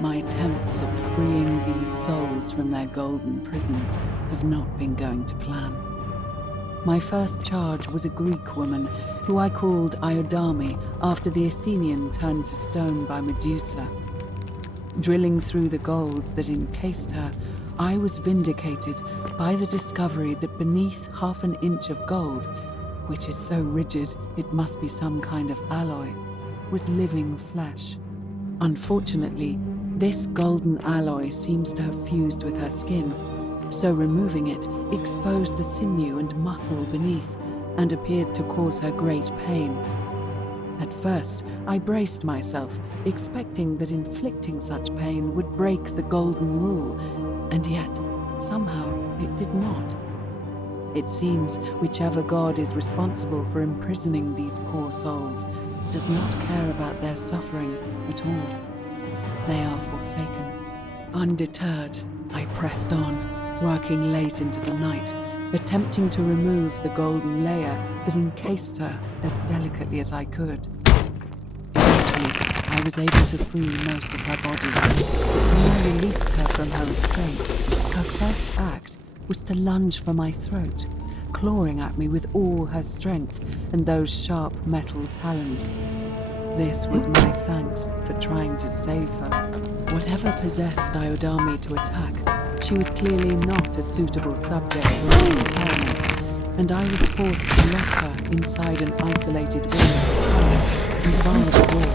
my attempts at freeing these souls from their golden prisons have not been going to plan. My first charge was a Greek woman who I called Iodame after the Athenian turned to stone by Medusa. Drilling through the gold that encased her, I was vindicated by the discovery that beneath half an inch of gold, which is so rigid it must be some kind of alloy, was living flesh. Unfortunately, this golden alloy seems to have fused with her skin, so removing it exposed the sinew and muscle beneath and appeared to cause her great pain. At first, I braced myself, expecting that inflicting such pain would break the golden rule, and yet, somehow, it did not. It seems whichever god is responsible for imprisoning these poor souls does not care about their suffering at all. They are forsaken. Undeterred, I pressed on, working late into the night, attempting to remove the golden layer that encased her as delicately as I could. Eventually, I was able to free most of her body. When I released her from her restraints, her first act was to lunge for my throat, clawing at me with all her strength and those sharp metal talons. This was my thanks for trying to save her. Whatever possessed Iodame to attack, she was clearly not a suitable subject for an experiment, and I was forced to lock her inside an isolated room and bar the door.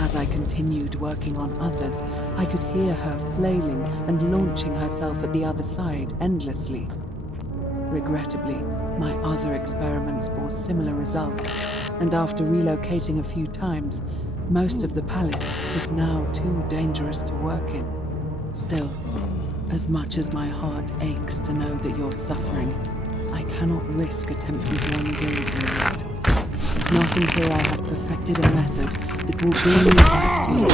As I continued working on others, I could hear her flailing and launching herself at the other side endlessly. Regrettably, my other experiments bore similar results, and after relocating a few times, most of the palace was now too dangerous to work in. Still, as much as my heart aches to know that you're suffering, I cannot risk attempting to undo you. Not until I have perfected a method that will bring you back to you,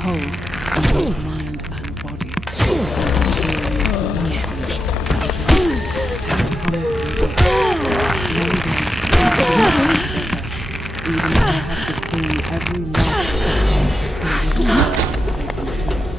whole in both mind and body. Even if I have to free every last statue in this sacred place.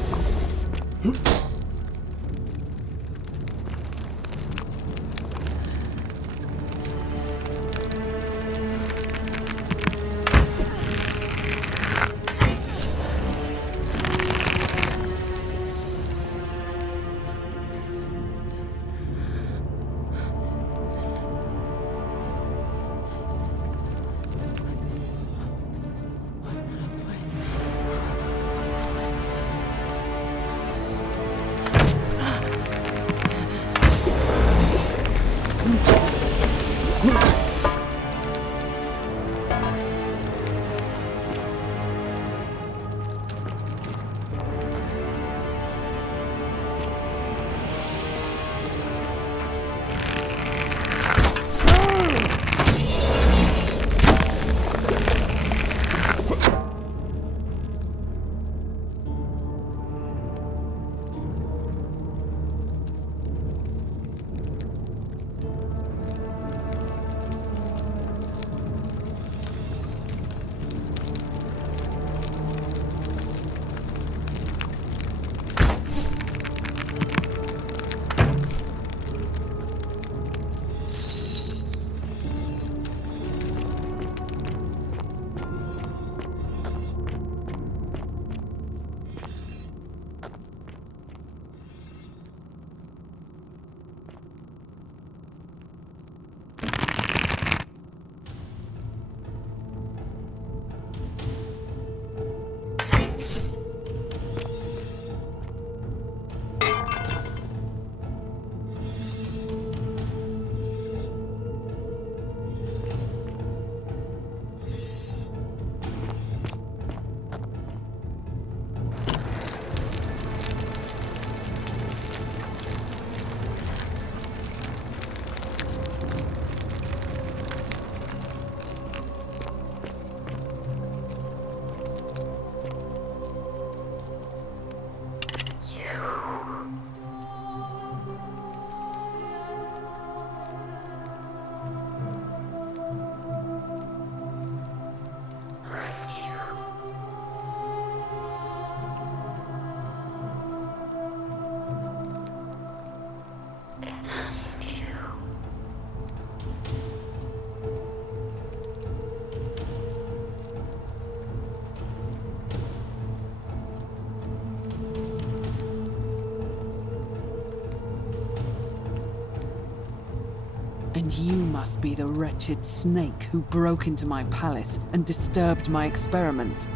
And you must be the wretched snake who broke into my palace and disturbed my experiments.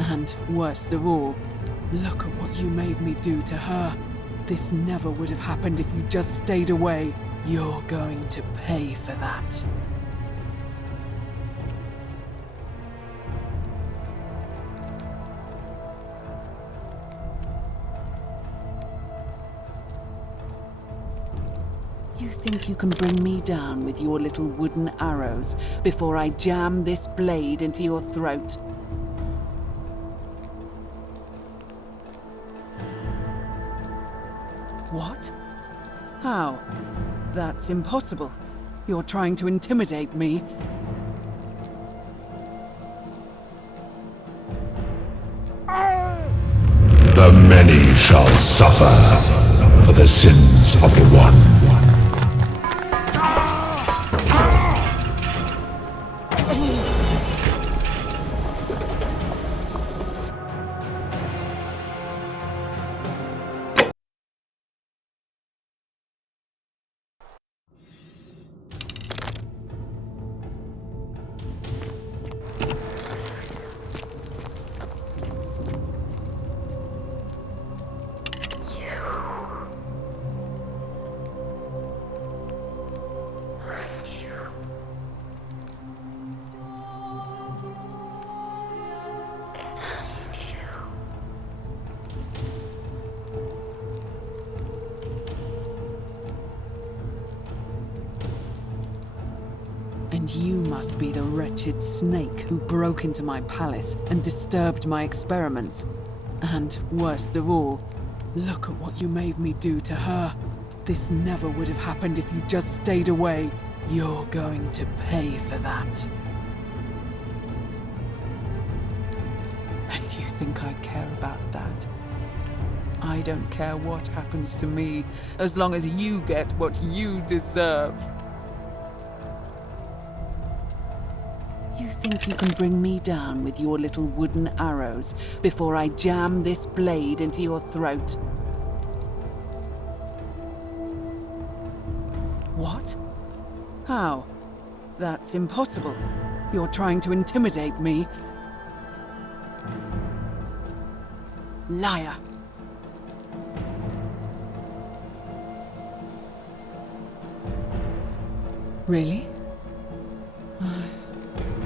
And worst of all, look at what you made me do to her. This never would have happened if you just stayed away. You're going to pay for that. You think you can bring me down with your little wooden arrows before I jam this blade into your throat? What? How? That's impossible. You're trying to intimidate me. The many shall suffer for the sins of the one. And you must be the wretched snake who broke into my palace and disturbed my experiments. And worst of all, look at what you made me do to her. This never would have happened if you just stayed away. You're going to pay for that. And you think I care about that? I don't care what happens to me, as long as you get what you deserve. You think you can bring me down with your little wooden arrows before I jam this blade into your throat? What? How? That's impossible. You're trying to intimidate me. Liar! Really?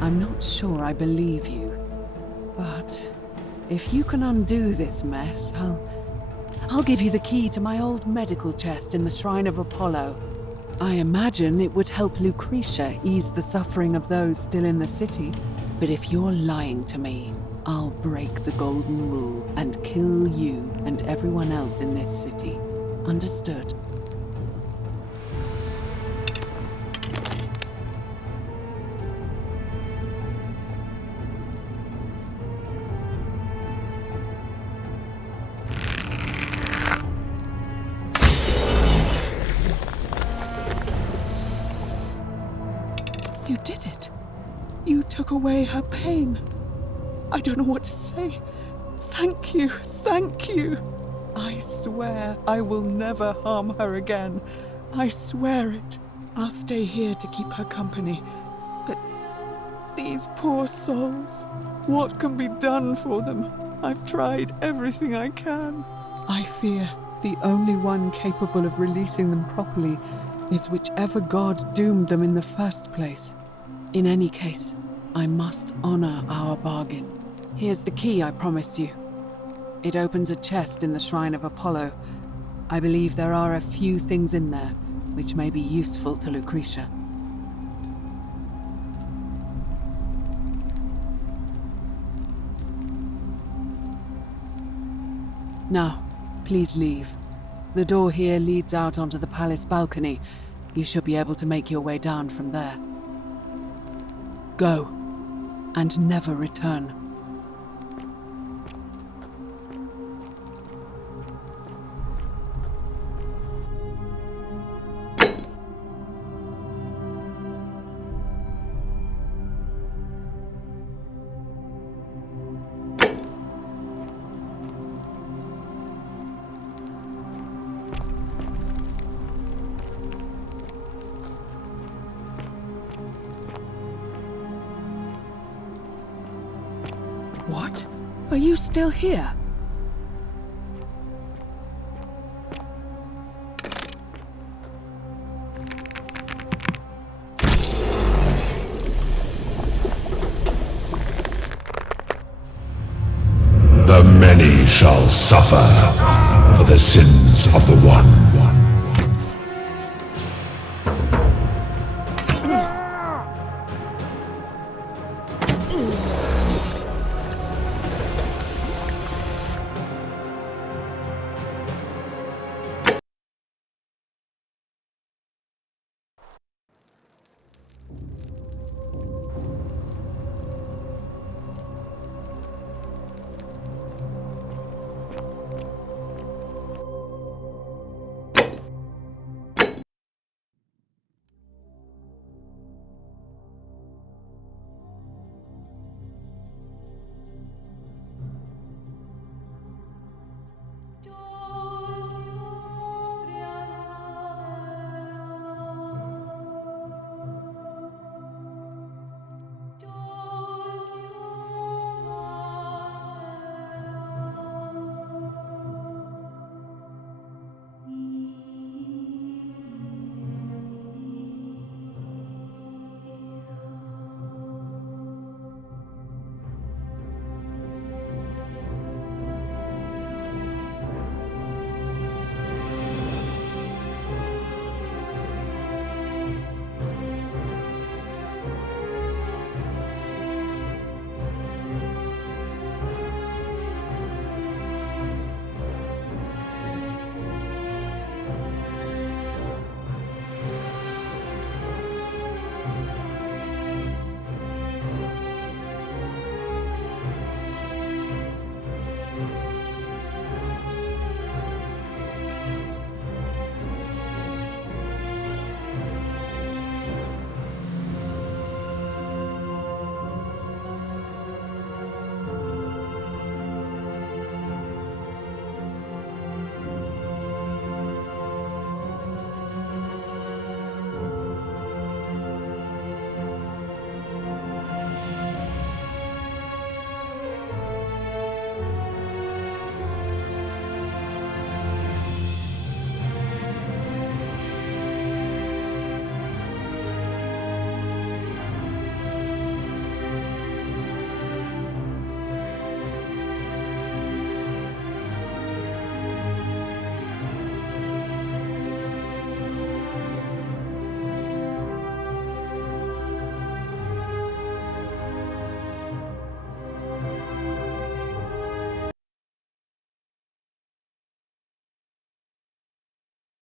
I'm not sure I believe you. But if you can undo this mess, I'll give you the key to my old medical chest in the Shrine of Apollo. I imagine it would help Lucretia ease the suffering of those still in the city. But if you're lying to me, I'll break the golden rule and kill you and everyone else in this city. Understood? You did it. You took away her pain. I don't know what to say. Thank you, thank you. I swear I will never harm her again. I swear it. I'll stay here to keep her company. But these poor souls, what can be done for them? I've tried everything I can. I fear the only one capable of releasing them properly is whichever god doomed them in the first place. In any case, I must honor our bargain. Here's the key I promised you. It opens a chest in the Shrine of Apollo. I believe there are a few things in there which may be useful to Lucretia. Now, please leave. The door here leads out onto the palace balcony. You should be able to make your way down from there. Go, and never return. Are you still here? The many shall suffer for the sins of the one.